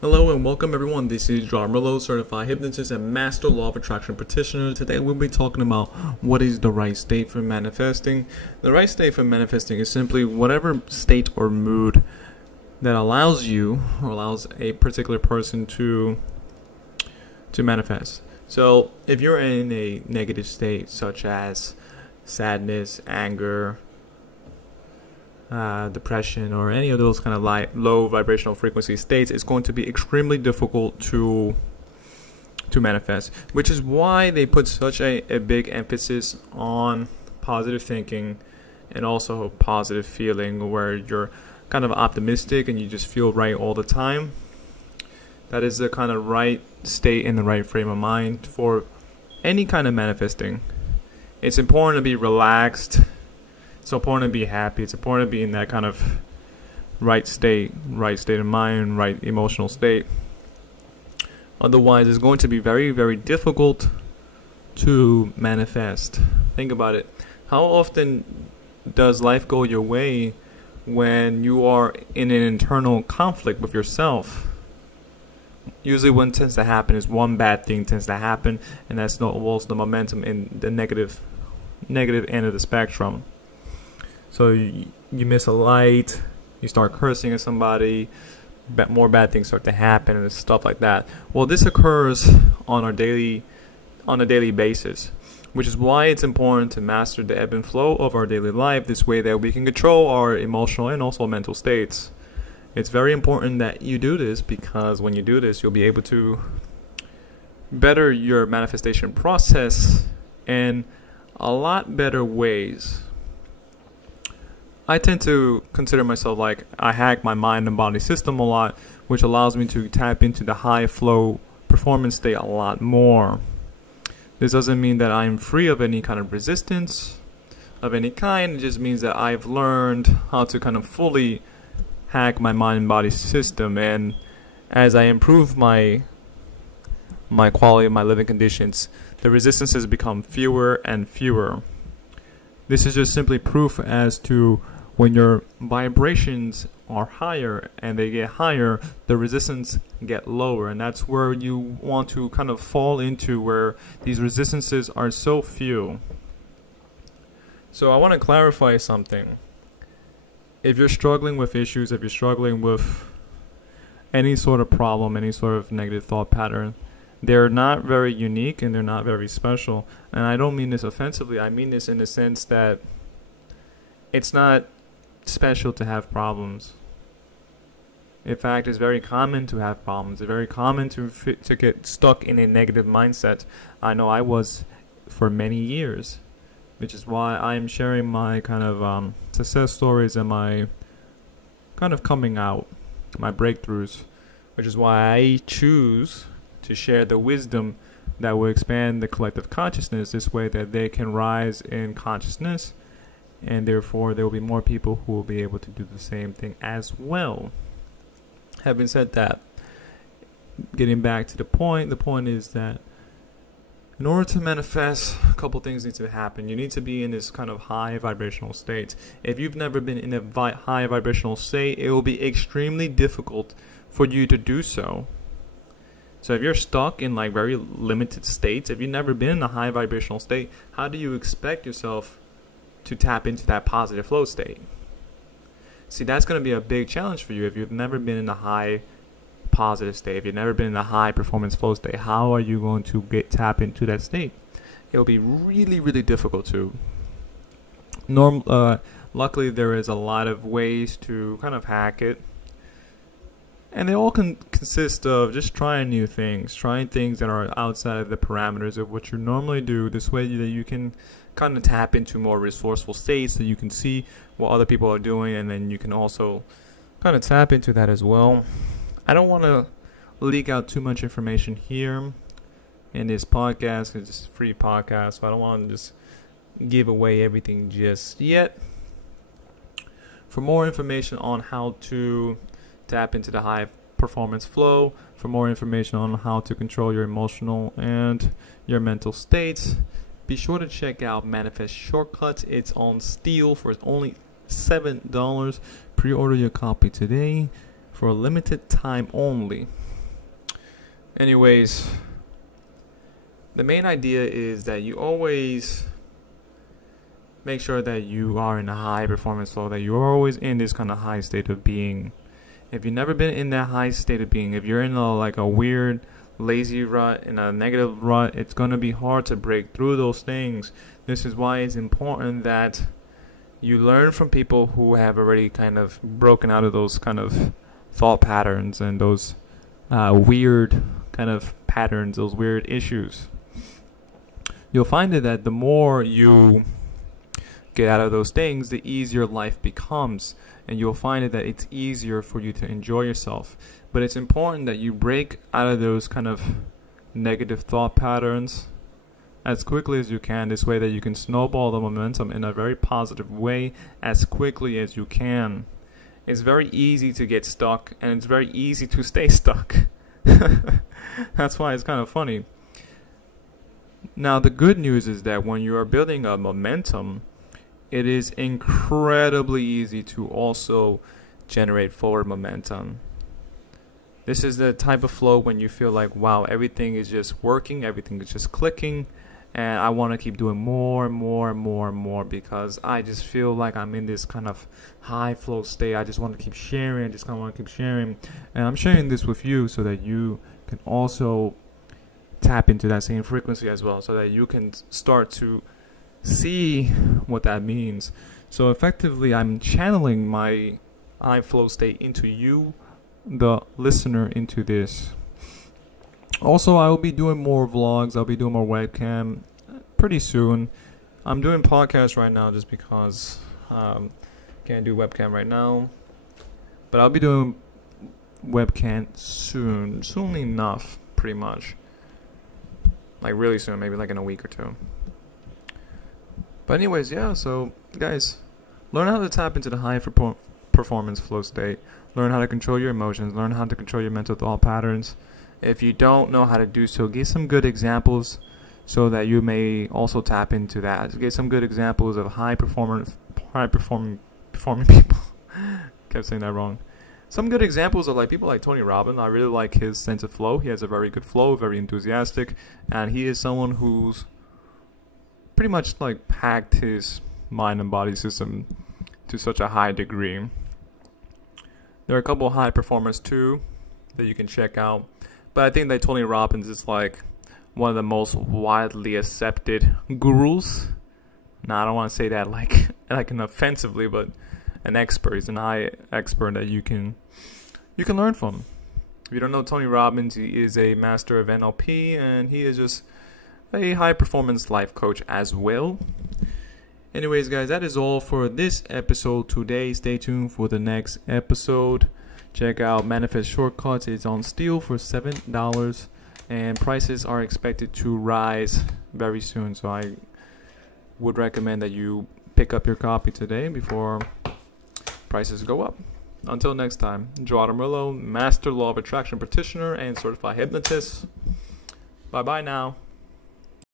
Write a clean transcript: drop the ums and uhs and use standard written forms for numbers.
Hello and welcome everyone. This is Gerardo Morillo, certified hypnotist and master law of attraction practitioner. Today we'll be talking about what is the right state for manifesting. The right state for manifesting is simply whatever state or mood that allows you or allows a particular person to manifest. So if you're in a negative state such as sadness, anger, depression, or any of those kind of low vibrational frequency states, it's going to be extremely difficult to manifest, which is why they put such a big emphasis on positive thinking and also positive feeling, where you're kind of optimistic and you just feel right all the time. That is the kind of right state in the right frame of mind for any kind of manifesting. It's important to be relaxed. It's important to be happy. It's important to be in that kind of right state of mind, right emotional state. Otherwise, it's going to be very, very difficult to manifest. Think about it. How often does life go your way when you are in an internal conflict with yourself? Usually what tends to happen is one bad thing tends to happen, and that's the momentum in the negative end of the spectrum. So you miss a light, you start cursing at somebody, more bad things start to happen and stuff like that. Well, this occurs on a daily basis, which is why it's important to master the ebb and flow of our daily life, this way that we can control our emotional and also mental states. It's very important that you do this, because when you do this, you'll be able to better your manifestation process in a lot better ways. I tend to consider myself like I hack my mind and body system a lot, which allows me to tap into the high flow performance state a lot more. This doesn't mean that I'm free of any kind of resistance of any kind. It just means that I've learned how to kind of fully hack my mind and body system, and as I improve my quality of my living conditions, the resistances become fewer and fewer. This is just simply proof as to when your vibrations are higher and they get higher, the resistance get lower, and that's where you want to kind of fall into, where these resistances are so few. So I want to clarify something. If you're struggling with issues, if you're struggling with any sort of problem, any sort of negative thought pattern, they're not very unique and they're not very special. And I don't mean this offensively. I mean this in the sense that it's not special to have problems. In fact, it's very common to have problems. It's very common to get stuck in a negative mindset. I know I was for many years, which is why I am sharing my kind of success stories and my kind of coming out, my breakthroughs, which is why I choose to share the wisdom that will expand the collective consciousness, this way that they can rise in consciousness, and therefore there will be more people who will be able to do the same thing as well. Having said that, getting back to the point is that in order to manifest, a couple things need to happen. You need to be in this kind of high vibrational state. If you've never been in a high vibrational state, it will be extremely difficult for you to do so. So if you're stuck in like very limited states, if you've never been in a high vibrational state, how do you expect yourself to tap into that positive flow state? See, that's going to be a big challenge for you if you've never been in a high positive state. If you've never been in a high performance flow state, how are you going to tap into that state? It'll be really, really difficult to. Luckily, there is a lot of ways to kind of hack it. And they all consist of just trying new things, trying things that are outside of the parameters of what you normally do. This way that you can kind of tap into more resourceful states, so you can see what other people are doing, and then you can also kind of tap into that as well. I don't want to leak out too much information here in this podcast. It's a free podcast, so I don't want to just give away everything just yet. For more information on how to tap into the high performance flow, for more information on how to control your emotional and your mental states, be sure to check out Manifest Shortcuts. It's on Steal for only $7. Pre-order your copy today for a limited time only. Anyways, the main idea is that you always make sure that you are in a high performance flow, that you're always in this kind of high state of being. If you've never been in that high state of being, if you're in a weird lazy rut, in a negative rut, it's going to be hard to break through those things. This is why it's important that you learn from people who have already kind of broken out of those kind of thought patterns and those weird kind of patterns, those weird issues. You'll find that the more you get out of those things, the easier life becomes, and you'll find that it's easier for you to enjoy yourself. But it's important that you break out of those kind of negative thought patterns as quickly as you can. This way that you can snowball the momentum in a very positive way as quickly as you can. It's very easy to get stuck, and it's very easy to stay stuck. That's why it's kind of funny. Now, the good news is that when you are building a momentum, it is incredibly easy to also generate forward momentum. This is the type of flow when you feel like, wow, everything is just working, everything is just clicking, and I want to keep doing more and more and more and more because I just feel like I'm in this kind of high flow state. I just want to keep sharing, I just kind of want to keep sharing. And I'm sharing this with you so that you can also tap into that same frequency as well, so that you can start to see what that means. So effectively, I'm channeling my high flow state into you, the listener, into this. Also, I will be doing more vlogs. I'll be doing more webcam pretty soon. I'm doing podcasts right now just because can't do webcam right now, but I'll be doing webcam soon enough, pretty much, like really soon, maybe like in a week or two. But anyways, yeah, so guys, learn how to tap into the high performance flow state. Learn how to control your emotions. Learn how to control your mental thought patterns. If you don't know how to do so, get some good examples so that you may also tap into that. Get some good examples of high performing people. Kept saying that wrong. Some good examples of like people like Tony Robbins. I really like his sense of flow. He has a very good flow, very enthusiastic, and he is someone who's pretty much like packed his mind and body system to such a high degree. There are a couple of high performers too that you can check out, but I think that Tony Robbins is like one of the most widely accepted gurus. Now, I don't want to say that like an offensively, but an expert. He's an high expert that you can learn from. If you don't know Tony Robbins, he is a master of NLP, and he is just a high performance life coach as well. Anyways, guys, that is all for this episode today. Stay tuned for the next episode. Check out Manifest Shortcuts. It's on Steal for $7, and prices are expected to rise very soon. So I would recommend that you pick up your copy today before prices go up. Until next time, Gerardo Morillo, Master Law of Attraction Practitioner and Certified Hypnotist. Bye-bye now.